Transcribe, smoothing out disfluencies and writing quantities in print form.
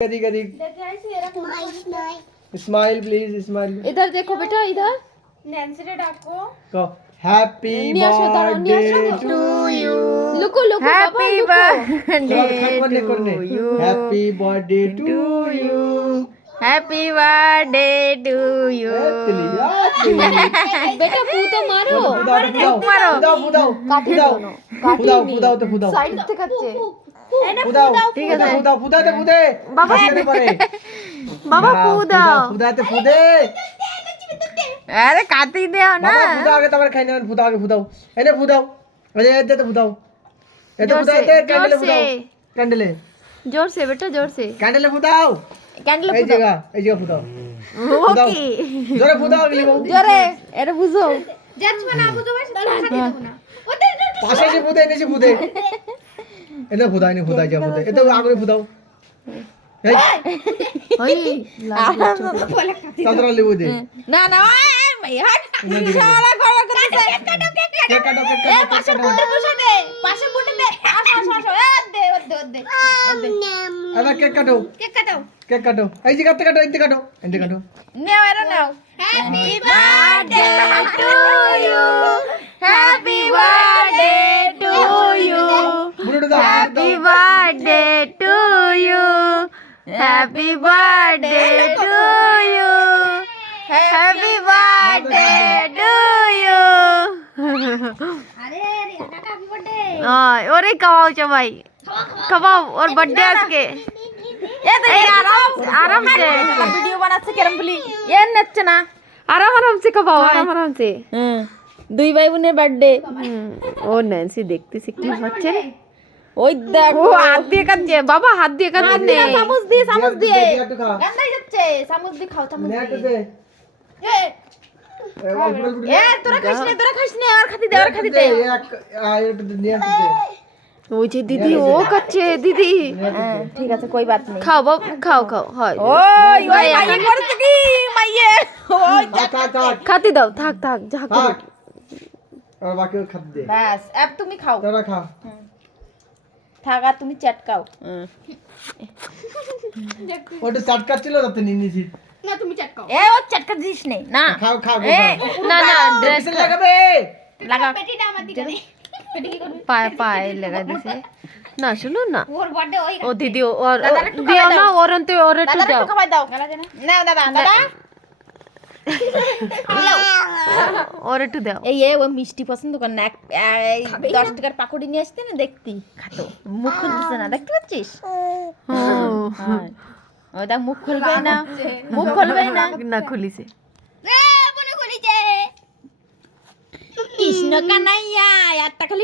अधिक अधिक smile please smile. इधर देखो बेटा, इधर नैन्सी ने डाको कहो हैप्पी बर्थडे टू यू। लुको लुको हैप्पी बर्थडे करने happy birthday to you. Happy birthday to you. बेटा फू तो मारो, ফুদাও সাইড থেকে আছে ঠিক আছে ফুদাতে ফুদে বাবা বাবা ফু দাও। ফুদাতে ফুদে আরে কাটি দাও না। বাবা ফুদা আগে তারপরে খাই নেন। ফুদা আগে ফুদাও এনে ফুদাও এই এতে ফুদাও এতে ফুদাও এতে ক্যান্ডেলে ফুদাও ক্যান্ডেলে जोर से बेटा जोर से ক্যান্ডেলে ফুদাও ক্যান্ডেল এই জায়গা ফুদাও ওকে জোরে ফুদাও গলি বাবু জোরে এটা বুঝো जज बना बुझो बस खाती दो ना ওদের পাশে যে ফুদে এনেছে ফুদে এনে ফুদাই নি ফুদাই যা ফুদে এতে আগে ফুদাও এই ওই তাড়াতাড়ি লেবু দে না না ভাই হাট ইশারা করা করতেছে কেক কাটো এ পাশে বুটে বসে দে পাশে বুটে দে আসো আসো আসো এ দে দে আবার কেক কাটো কেক কাটাও কেক কাটো এই যে কাটতে কাটো এতে কাটো এতে কাটো নাও এরা নাও happy birthday to you happy birthday to you বুড়ো দাও happy birthday to you happy birthday to you happy birthday to you আরে রিয়া কাকা হ্যাপি বার্থডে ওরে খাওয়াও সবাই খাওয়াও ওর বার্থডে আজকে এই আরাম আরাম से वीडियो बनाচ্ছে কেরম বলি এ নাচছে না आराम आराम से खाओ आराम आराम से। দুই ভাই বোনের বার্থডে ও ন্যান্সি দেখতেছে কি হচ্ছে রে। ওই দেখো ও হাত দিয়ে কাটছে বাবা, হাত দিয়ে কাটছে নে। চামচ দিয়ে একটু খা গান্দাই যাচ্ছে চামচ দিয়ে খাও চামচ নেট দিয়ে দে এ তোরা খাস নে আর খাতি দে আর খাতি দে এক একটু নেট দে ওই যে দিদি ও কাটছে দিদি। ঠিক আছে কই বাত নেই খাও বাবা, খাও খাও হয়। ওই মাইয়ে করতে কি মাইয়ে ওই খাতি দাও, থাক থাক যা করো। থাক আর বাকি খাত দে বাস अब তুমি খাও তোরা খা থাকা তুমি চটকাও ওটা চাটকা ছিল তাতে নিয়ে নিছি না তুমি চটকাও এ ও চটকা দিস নে না খাও খাও না না ড্রেস ড্রেস লাগাবে লাগা পেটিটা আমার দিকে দে পেটি কি করবি পায়ে পায়ে লাগা দিছে না। শুনো না ওর বার্থডে ওই ও দিদি ওর দাদার একটু দিও খাওয়াই না, দাও। ওর অন্তে ওর একটু দাদা দাও। একটু খাওয়াই দাও নাও দাদা দাদা ওর একটু দাও। এই ও মিষ্টি পছন্দ করে না 10 টাকার পাকুড়ি নিয়ে আসতে না দেখতি খাতো মুখ খুলছে না দেখতে পাচ্ছিস ও দেখ মুখ খুলবে না মুখ খুলবে না না খুলিছে। এ বলে খুলিছে কৃষ্ণ কানাইয়া একটা খালি